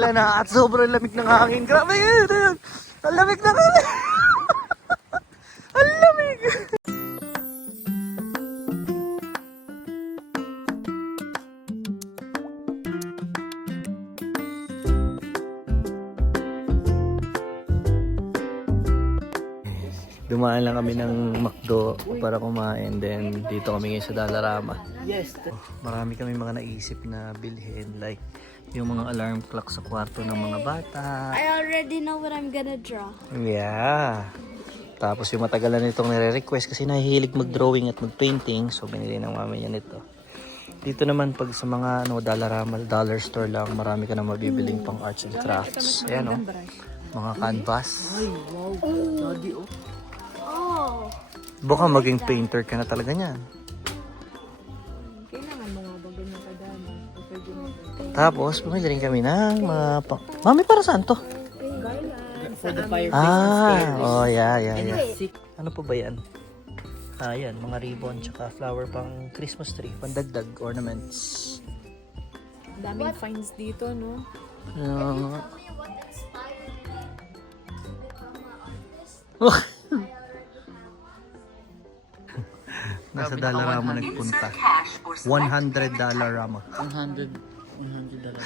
sila na at sobrang lamig ng hangin. Grabe yun! Ang lamig na kami! Ang lamig! Dumaan lang kami ng McDo para kumain. Then dito kami ngayon sa Dollarama. Yes. Marami kami mga naisip na bilhin. Like yung mga alarm clock sa kwarto ng mga bata. I already know what I'm gonna draw. Yeah. Tapos yung matagal na nitong nire-request kasi nahihilig mag-drawing at mag-painting. So binili ng mami niya nito. Dito naman pag sa mga Dollarama, dollar store lang, marami ka na mabibiling pang arts and crafts. Ayan o. Mga canvas. Ay, wow. Daddy, oh. Oh. Baka maging painter ka na talaga niyan. Kailangan mo nga ba ganyan kadami? Tapos, bumili rin kami ng mga Mami, para saan to? For the fireplace. Oh, yeah. Sick. Ano po ba yan? Yan, mga ribbon, tsaka flower pang Christmas tree, pandagdag ornaments. Daming finds dito, no? Nasa Dollarama nagpunta. $100 Dollarama. 100 dollar.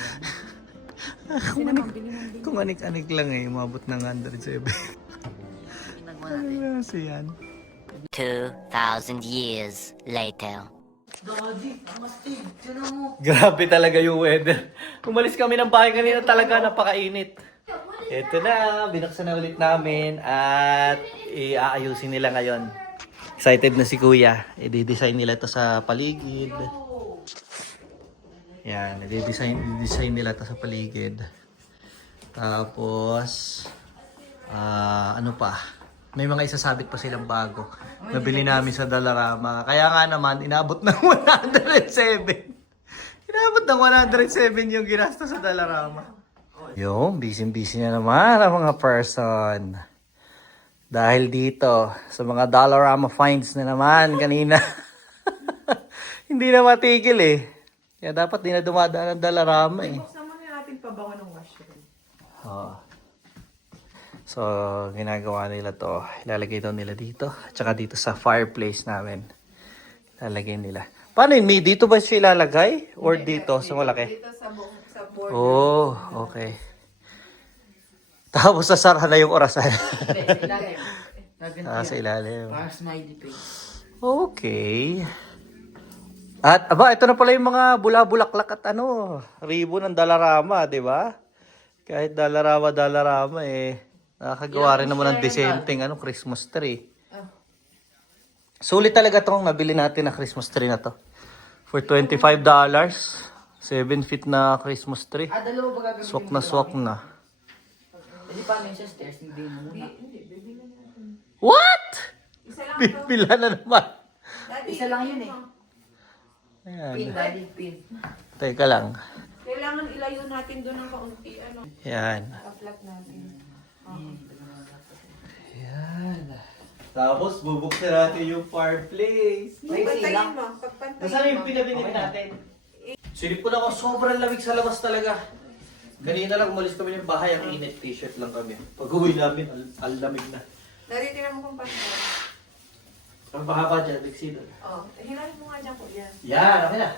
Kung anik-anik lang umabot ng 107. Ano yan? 2,000 years later. Grabe talaga yung weather. Umalis kami ng bahay kanina, talaga napakainit. Ito na, binuksan na ulit namin at iaayusin nila ngayon. Excited na si Kuya. I-design nila ito sa paligid. Yan, i-design nila ito sa paligid. Tapos, ano pa? May mga isasabit pa silang bago. Nabili namin sa Dollarama. Kaya nga naman, inabot ng 107. Inabot ng 107 yung ginasta sa Dollarama. Yung, busy-busy na naman ang mga person. Dahil dito, sa mga Dollarama finds na naman kanina. Hindi na matigil eh. Kaya dapat di na dumadaan ang Dollarama eh. Buksan mo na natin pabango ng washroom. So, ginagawa nila to. Ilalagay daw nila dito. Tsaka dito sa fireplace namin. Ilalagay nila. Paano yun? Dito ba siya ilalagay? Or dito sa malaki? Dito sa board. Oh, okay. Tapos sasara na yung orasan. Sa ilalim. Para smiley face. Okay. At aba, ito na pala yung mga bula-bulaklak at ribbon ng Dollarama, di ba? Kahit Dollarama eh. Nakakagawa rin naman ng decenteng Christmas tree. Sulit talaga itong nabili natin na Christmas tree na to. For $25. 7 feet na Christmas tree. Dalawa ba gagawin? Swak na swak na. Hindi pa may sa stairs, hindi mo muna. What? Pipila na naman. Isa lang yun eh. Ayan. Pin, daddy, pin. Teka lang. Kailangan ilayo natin doon ng kaunti, Ayan. pa-flat natin. Ayan. Tapos bubuksan natin yung fireplace. May silang. Nasaan yung pinabinili natin? Silip ko na ako, sobrang lamig sa labas talaga. Kanina lang umalis kami ng bahay, ang init, t-shirt lang kami. Pag uwi namin, al lamig na. Daddy, tingnan mo kung paano. Ang pahaba dyan, Bixino. Hinahin mo nga dyan po yan. Yan, okay na.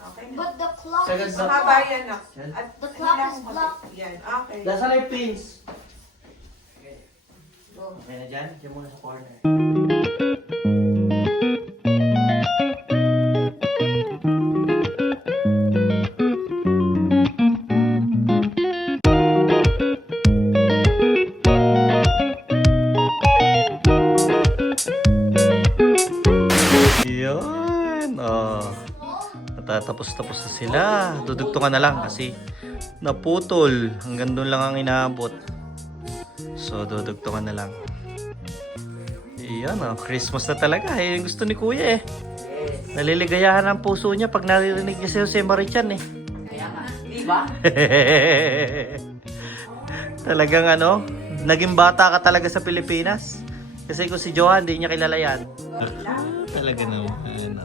Okay na. But the clock Sagad is na. Mahaba yan na. At The clock hinahin is mo black. konti. Yan, okay. Nasaan na yung pins? Go. Okay na dyan, dyan muna sa corner. Yun. Matatapos-tapos na sila. Dudugtungan na lang kasi naputol. Hanggang doon lang ang inaabot. So, dudugtungan na lang. Iyan, Christmas na talaga. Yung gusto ni Kuya eh. Naliligayahan ang puso niya pag naririnig niya si Jose Marichan eh. Kaya nga. Di ba? Talagang naging bata ka talaga sa Pilipinas. Kasi kung si Johan, hindi niya kilala yan. Talaga naman.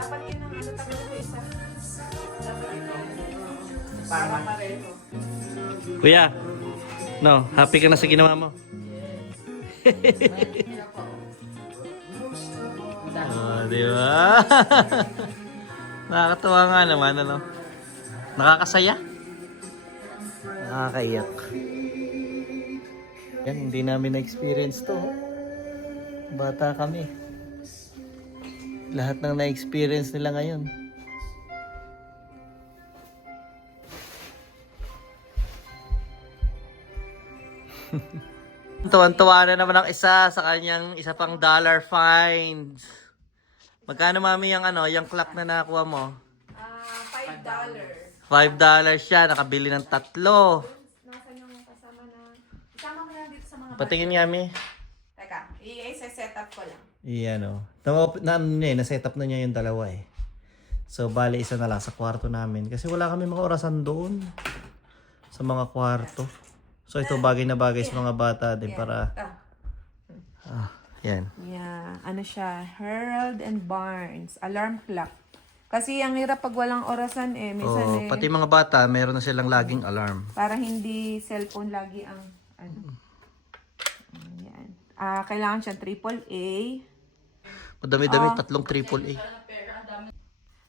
Dapat yun ang talaga mo isa. Para pareho. Kuya, no, happy ka na sa ginawa mo? Di ba? Nakakatawa nga naman, ano? Nakakasaya? Nakakaiyak. Yan, hindi namin na-experience to. Bata kami. Lahat ng na-experience nila ngayon. Tuwan-tuwa na naman ang isa sa kanyang isa pang dollar finds. Magkano mami yung ano, yung clock na nakuha mo? $5. $5 siya, nakabili ng 3. Nasaan yung kasama na? Isama mo lang dito sa mga Patingin nga mi. Teka, i-set up ko lang. Iyan o. Na-set up na niya yung dalawa eh. So, bali isa na lang sa kwarto namin. Kasi wala kami mga orasan doon. Sa mga kwarto. So, ito bagay na bagay sa mga bata din para... yan. Yeah, ano siya? Herald and Barnes. Alarm clock. Kasi ang hirap pag walang orasan eh. Minsan Pati mga bata, meron na silang laging alarm. para hindi cellphone lagi ang ano. Ayan. Kailangan siyang AAA. Madami-dami, 3 AAA.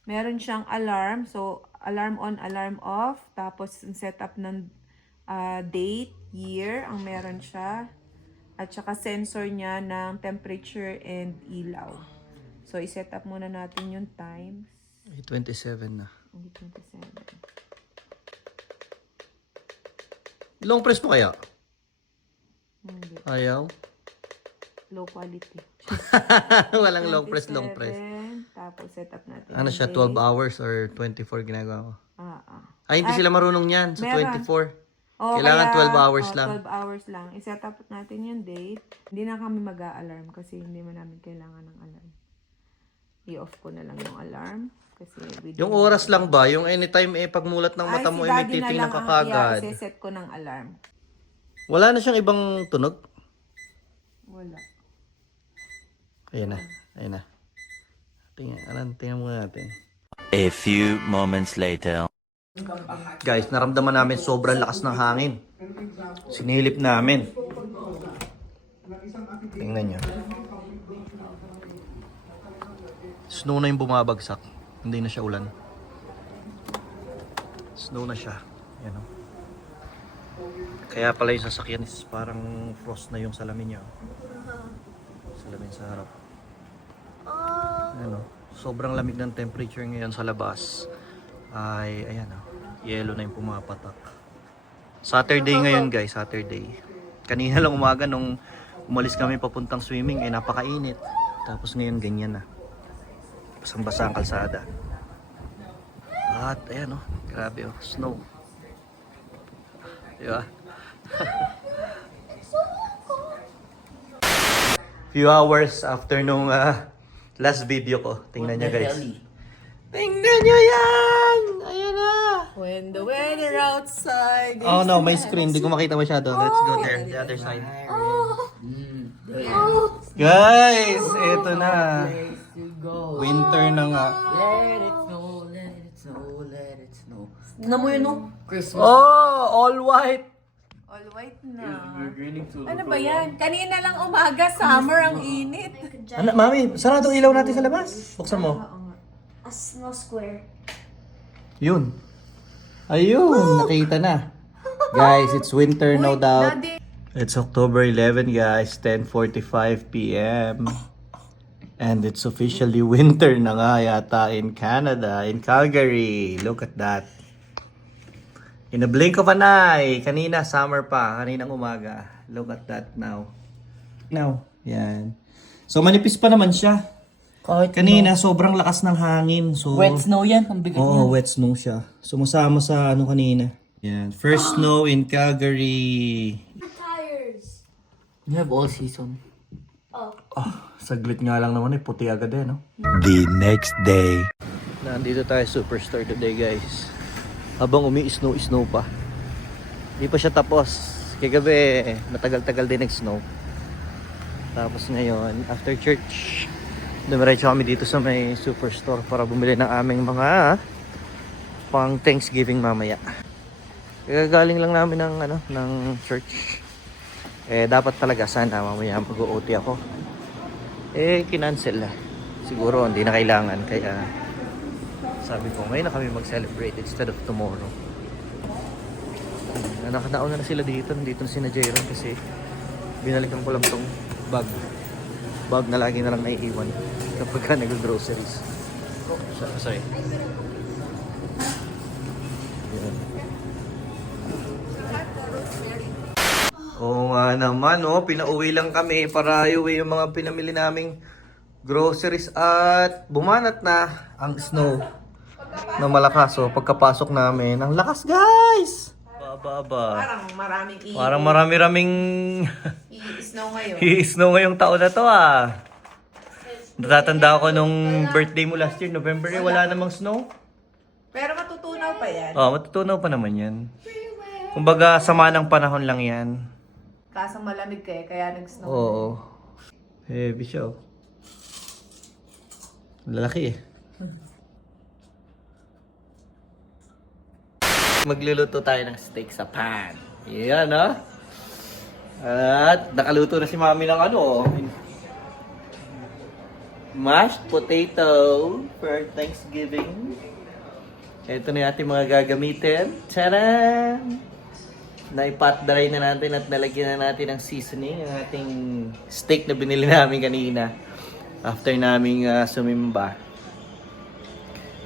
Meron siyang alarm. So, alarm on, alarm off. Tapos, setup ng date, year, ang meron siya. At saka sensor niya ng temperature and ilaw. So, i-set up muna natin yung times. 27 na. 27. Long press mo kaya? Hindi. Ayaw? Low quality. Walang long press. 27. Tapos, set up natin. Ano yung siya, date. 12 hours or 24 ginagawa ko? Ah. Ay, hindi sila marunong yan sa Meron. 24. Oh, Kailangan kaya, 12 hours lang. 12 hours lang. I-set up natin yung date. Hindi na kami mag-a-alarm kasi hindi man namin kailangan ng alarm. I-off ko na lang yung alarm. Kasi Yung oras lang ba? Yung anytime pagmulat ng mata mo may titingnan ka kagad. I-set ko ng alarm. Wala na siyang ibang tunog? Wala. Ayan na. Ayan na. Tingnan muna natin. A few moments later. Guys, naramdaman namin sobrang lakas ng hangin. Sinilip namin. Tingnan nyo. Snow na yung bumabagsak. Hindi na siya ulan. Snow na siya. Ayan o. Kaya pala yung sasakyan is parang frost na yung salamin niya. Salamin sa harap. Ayan o. Sobrang lamig ng temperature ngayon sa labas. Ay, ayan o. Yellow na yung pumapatak. Saturday ngayon guys, Saturday. Kanina lang umaga nung umalis kami papuntang swimming, napakainit. Tapos ngayon ganyan na. Basang-basa ang kalsada. At ayan o, grabe o, snow. Diba? Few hours after nung last video ko. Tingnan nyo guys. Tingnan nyo yan! Ayan na! When the weather outside Oh no, may screen. Hindi ko makita masyado. Let's go there. The other side. Guys, eto na. Winter na nga. Let it snow, let it snow, let it snow. Namu yun, no? Christmas. Oh, all white. all white na. Ano ba yan? Kanina lang umaga, summer ang init. Ano, mami, saan itong ilaw natin sa labas? Buksan mo. A snow square. Yun. Ayun, nakita na. Guys, it's winter no doubt. It's October 11 guys, 10:45 p.m. And it's officially winter na nga yata in Canada, in Calgary. Look at that. In a blink of an eye. Kanina, summer pa. Kaninang umaga. Look at that now. Now. Yan. So, manipis pa naman siya. Kahit Kanina, sobrang lakas ng hangin. So, wet snow yan, ang bigat Oo, yan. wet snow siya. Sumasama sa ano kanina. Yan. First snow in Calgary. Tires. You have all season. Saglit nga lang naman puti agad no? The next day. Nandito tayo Superstore today guys. Habang umi-snow pa. Hindi pa siya tapos. Kagabi, matagal-tagal din nag-snow. Tapos ngayon, after church, dumiretso kami dito sa may Superstore para bumili ng aming mga pang Thanksgiving mamaya. Kagagaling lang namin ng church. Dapat talaga sana mamaya mag-OT ako. Kinancel na. Siguro hindi na kailangan, kaya sabi ko ngayon na kami mag-celebrate instead of tomorrow. Nakanauna na sila dito na sina Jayron kasi binalikan ko lang tong bag na lagi na lang naiiwan kapag ka nag-groceries. Sorry. Yan. Oo nga naman, pinauwi lang kami para iuwi yung mga pinamili naming groceries at bumanat na ang snow na malakas. So pagkapasok namin, ang lakas guys! Parang maraming Parang marami-raming i-snow ngayon. i-snow ngayong taon na to ah. Natatanda ko nung birthday mo last year, November, wala namang snow. Pero matutunaw pa yan. Matutunaw pa naman yan. Kumbaga, sama ng panahon lang yan. Kaso malamig kaya nag-snow. Oo. Heavy siya. Lalaki eh. Magluluto tayo ng steak sa pan. Yan At nakaluto na si Mami ng mashed potato for Thanksgiving. Ito na yung ating mga gagamitin. Tcharam! Naipat dry na natin at nalagyan na natin ng seasoning ang ating steak na binili namin kanina after naming sumimba.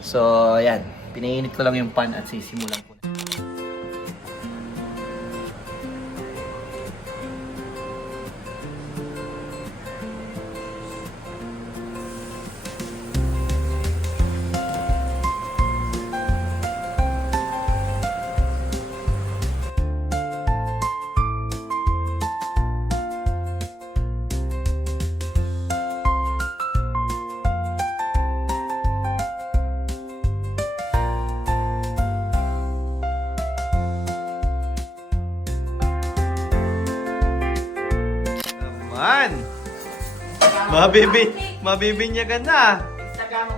So, ayan. Pinainit ko lang yung pan at sisimulan ko. Mabibinyagan na.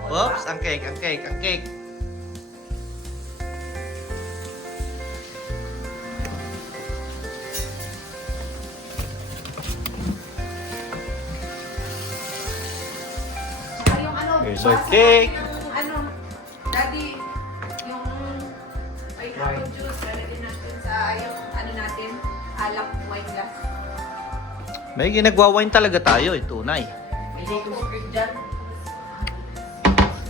Oops, ang cake. Here's our cake. Daddy, yung pineapple juice, lalagyan natin sa yung natin, alak wine glass. May ginagawa-wine talaga tayo, tunay. May Jacob script dyan.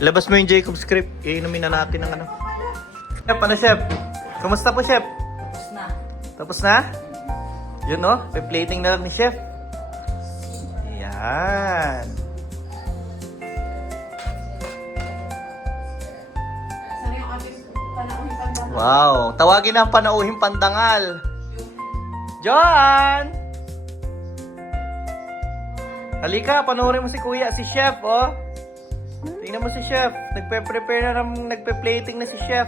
Labas mo yung Jacob script. Iinumin na natin ng Chef, chef? Kumusta po, chef? Tapos na. Tapos na? Yun, Pe-plating na lang ni chef. Yan. Sana yung ating panauhin pandangal? Wow. Tawagin na ang panauhing pandangal. John! Halika, panoorin mo si Kuya, si Chef, Tingnan mo si Chef. Nagpe-prepare na nagpe-plating na si Chef.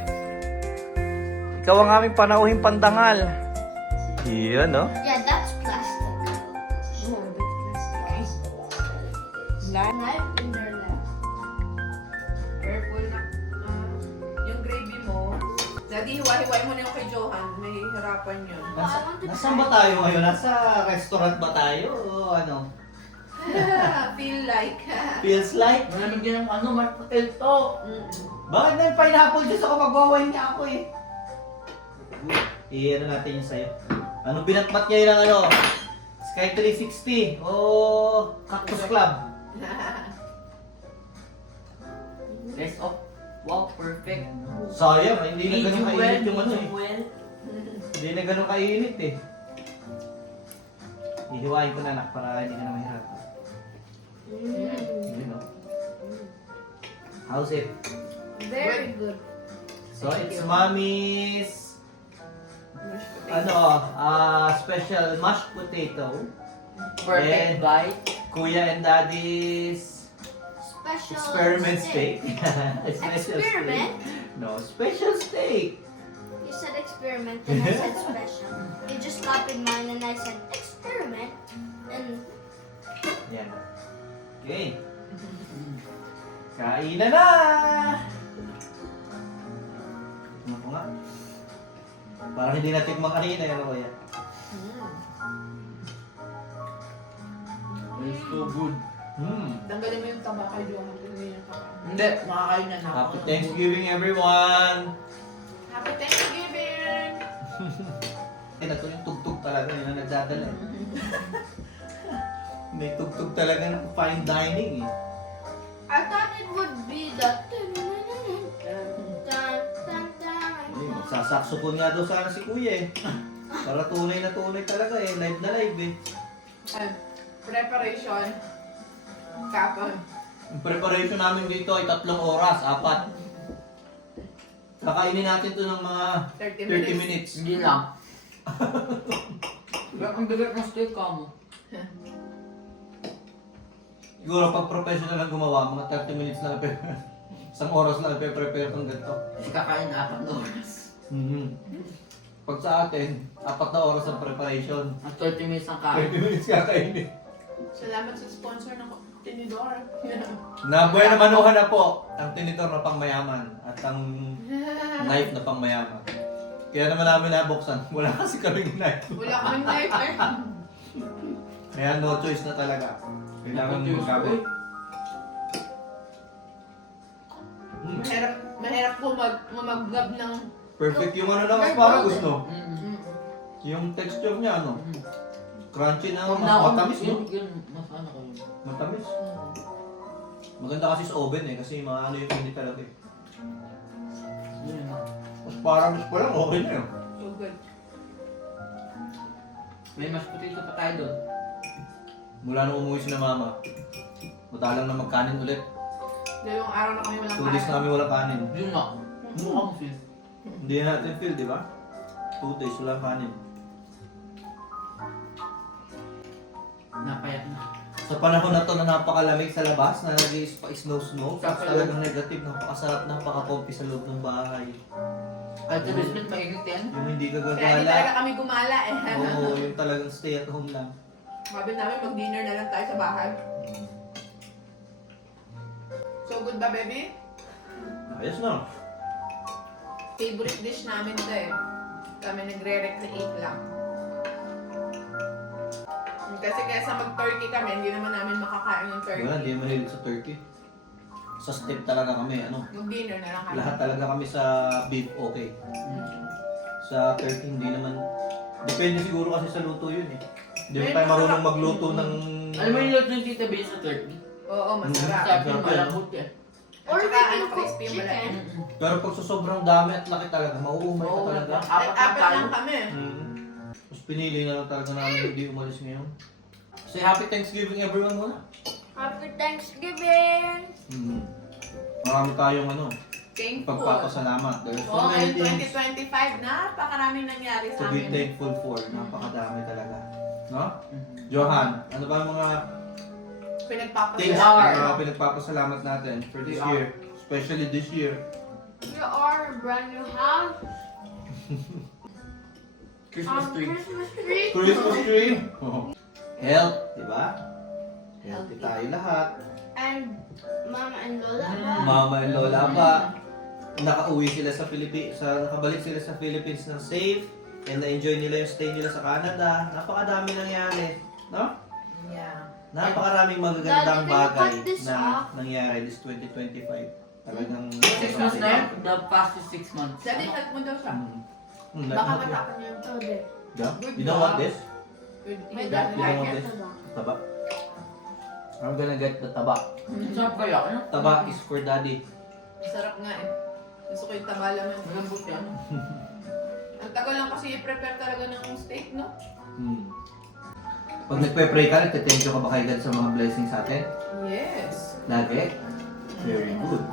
Ikaw ang aming panauhing pandangal. Iyan, Yeah, that's plastic. Knife in their lap. Careful na. Yung gravy mo, Daddy, hiwa-hiwain mo na yung kay Johan. May hirapan yun. Nasaan ba tayo ngayon? Nasa restaurant ba tayo? O ano? Feel like. Feels like? Malamig din ang mashed potato. Bakit na yung pineapple juice ako? Magwawain niya ako eh. Iyan natin yung sayo. Anong binatbat niya yung Sky 360 o Cactus Club? Rest of. Wow, perfect. Sayang, hindi na ganun kainit yung well. Hindi na ganun kainit eh. Ihiwain ko na anak para hindi ka na mahirapan. How's it? Very good. So it's Mommy's special mashed potato. Perfect And bite. Kuya and Daddy's Special experiment steak. Special Experiment? steak. No, special steak. You said experiment and I said special. You just copied mine and I said experiment. And Yan. Okay. Kainan na! Ano po nga? Parang hindi natin kanina, ano kaya? It's so good. Tanggalin mo yung taba kay Johan. Hindi yung taba. Hindi, makakain na na. Happy Thanksgiving, everyone! Happy Thanksgiving! Ito yung tugtog talaga, yun ang nagdadala. May tugtog talaga ng fine dining eh. I thought it would be the dun, dun, dun. Magsasaksopon nga daw sana si Kuya eh. Para tunay na tunay talaga eh. Live na live eh. Preparation. Kapon. Yung preparation namin dito ay 3 oras, 4. Kakainin natin to ng mga 30 minutes. Hindi lang. Ang bigat ng steak ka mo. Siguro pag professional ang gumawa, mga 30 minutes na isang oras na prepare itong ganito. Kasi kakain 4 na oras. Pag sa atin, 4 na oras ang preparation. Ang 30 minutes ang kain. 30 minutes kakainin. Salamat sa sponsor ng Tinidor. Nabuhay na manuhan na po ang tinitor na pangmayaman at ang knife na pangmayaman. Kaya naman namin nabuksan. Wala kasi kaming knife. Wala kaming knife eh. Kaya no choice na talaga. Kailangan mo magkabit. Mahirap po mag-gab ng... Perfect yung ano ng asparagus, no? Mm. Yung texture niya, ano? Crunchy na, Huwag mas na ako. matamis, no? Yun, mas ano ko yun. Matamis. Maganda kasi sa oven eh, kasi maano yung hindi talaga eh. Yun yun. Asparagus pa lang, okay na yun. So good. May mashed potato pa tayo doon. Mula nung umuwi si na mama, madalang na magkanin ulit. Dalawang araw na kami walang 2 days namin walang kanin. Yun nga. Mukha mo feel. Hindi natin feel, di ba? 2 days walang kanin. Napayat na. Sa panahon na to na napakalamig sa labas, na nag-snow-snow, tapos talagang negative, napakasarap, napaka-comfy sa loob ng bahay. At the basement mainit yan. Yung hindi ka Kaya hindi talaga gagala. kami gumala eh. Oo, yung talagang stay at home lang. Sabi namin mag-dinner na lang tayo sa bahay. So good ba, baby? Ayos na. Favorite dish namin to eh. Kami nagre-recreate lang. Kasi kaysa mag-turkey kami, hindi naman namin makakain yung turkey. Wala, hindi mahilig sa turkey. Sa steak talaga kami, ano. Mag-dinner na lang kami. Lahat talaga kami sa beef, okay. Sa turkey, hindi naman. Depende siguro kasi sa luto yun eh. Hindi mo tayo marunong magluto ng... Alam mo yung lot ng tita Bea sa turkey? Oo, masarap. Sabi yung Sarap yan. malambot yan. At Or saka we ano, can cook crispy yung balay. chicken. Pero pag sa sobrang dami at laki talaga, mauumay ka Oo, talaga. Apat lang kami. Tapos pinili na lang talaga namin hindi umalis ngayon. Say happy Thanksgiving everyone muna. Happy Thanksgiving! Marami tayong ano, Thankful. pagpapasalamat. There's so Oo, many ngayon things 2025 na, napakaraming nangyari to sa be amin. thankful for. Napakadami talaga. No? Johan, ano ba ang mga things Pinagpapasalamat. na pinagpapasalamat natin for this year? Especially this year. We are a brand new house. Christmas tree. Christmas tree. Christmas tree. Health, di ba? Healthy tayo lahat. And Mama and Lola. Mama and Lola pa. Nakauwi sila sa nakabalik sila sa Philippines ng safe and na-enjoy nila yung stay nila sa Canada. Napakadami nangyari, no? Yeah. Napakaraming magagandang Daddy, can you bagay cut this na off? nangyari this 2025. Talagang 6 months na yan? The past is 6 months. Daddy, help mo daw siya. Baka Baka matapon niya yung todo. You know what this? My Good dad You know like what it this? a lot. Taba. I'm gonna get the taba. Sarap kaya, ano? Taba is for daddy. Sarap nga eh. Gusto ko yung tabala mo. Malambot yan. Ang tagal lang kasi i-prepare talaga ng steak, no? Pag nagpe-pray ka, nagte-thank you ka ba kay God sa mga blessings sa atin? Yes. Lagi? Very good.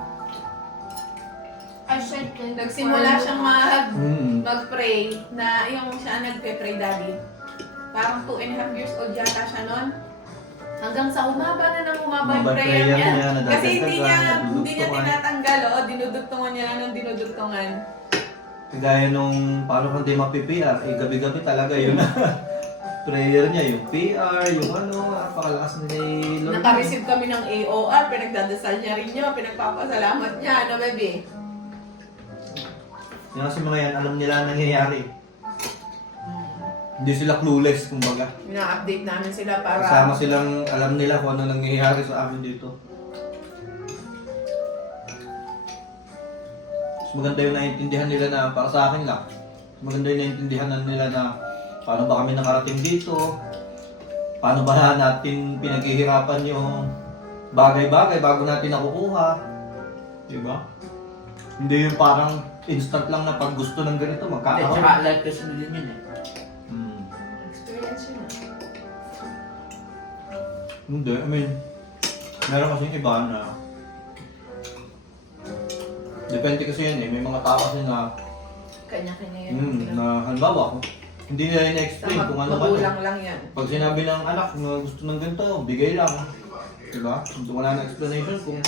I said thank you Nagsimula for siyang Mm. mag-pray na yung siya nagpe-pray daddy. Parang 2.5 years old yata siya noon. Hanggang sa humaba na ng humaba yung Humaba prayer prayer niya. niya, Kasi hindi niya nadadagdagan, tinatanggal, o dinudugtungan niya lang ng dinudugtungan. Kagaya nung paano kung di mapi-PR, eh gabi-gabi talaga yun. Prayer niya, yung PR, yung ano, napakalakas na ni Lord. Naka-receive kami ng AOR, pinagdadasal niya rin yun, pinagpapasalamat niya, ano baby? Yung kasi mga yan, alam nila ang nangyayari. Hindi sila clueless, kumbaga. Ina-update namin sila para... Kasama silang alam nila kung ano nangyayari sa amin dito. Mas maganda yung naiintindihan nila na, para sa akin lang, mas maganda yung naiintindihan nila na paano ba kami nakarating dito, paano ba natin pinaghihirapan yung bagay-bagay bago natin nakukuha. Diba? Hindi yung parang instant lang na pag gusto ng ganito, Hindi, magkakaroon. tsaka life lesson din yun eh. Experience yun. Hindi, I mean, meron kasing iba na depende kasi yan eh, may mga tao kasi na Kanya-kanya yan. na halimbawa, hindi nila ina-explain kung ano ba Magulang to. lang yan. Pag sinabi ng anak na gusto ng ganito, bigay lang. Diba? Wala na explanation kung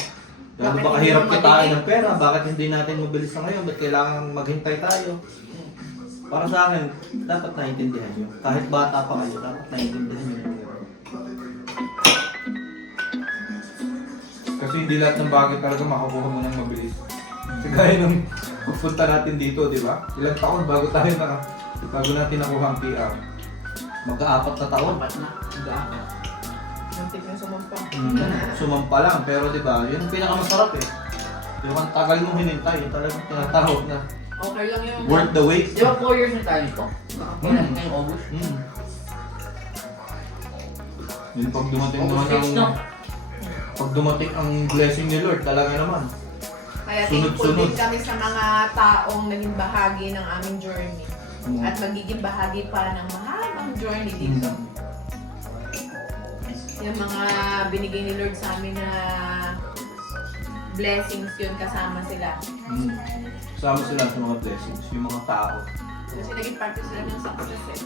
gaano Bakit ba hindi kahirap mo kitain mabigay? ng pera, bakit hindi natin mabilis na ngayon, ba't kailangan maghintay tayo? Para sa akin, dapat naiintindihan nyo. Kahit bata pa kayo, dapat naiintindihan nyo. Kasi hindi lahat ng bagay talaga makukuha mo ng mabilis. Kasi gaya nung pupunta natin dito, di ba? Ilang taon bago natin nakuha ang PR. Magka-4 na taon. Dapat na. Mag-aakit. Muntik yung sumampa. Sumampa lang, pero di ba, yun ang pinakamasarap eh. Yung ang tagal mo hinintay, yung talagang tinatawag na Okay lang yun. worth the wait. Di ba 4 years na tayo nito? Nakakulat ngayong August. Yun pag dumating naman August 6, no? pag dumating ang blessing ni Lord, talaga naman. Kaya thankful Sunod-sunod. din kami sa mga taong naging bahagi ng aming journey. Mm. At magiging bahagi pa ng mahabang journey dito. Yung mga binigay ni Lord sa amin na blessings yun, kasama sila. Kasama sila sa mga blessings, yung mga tao. Kasi naging parte sila ng success eh.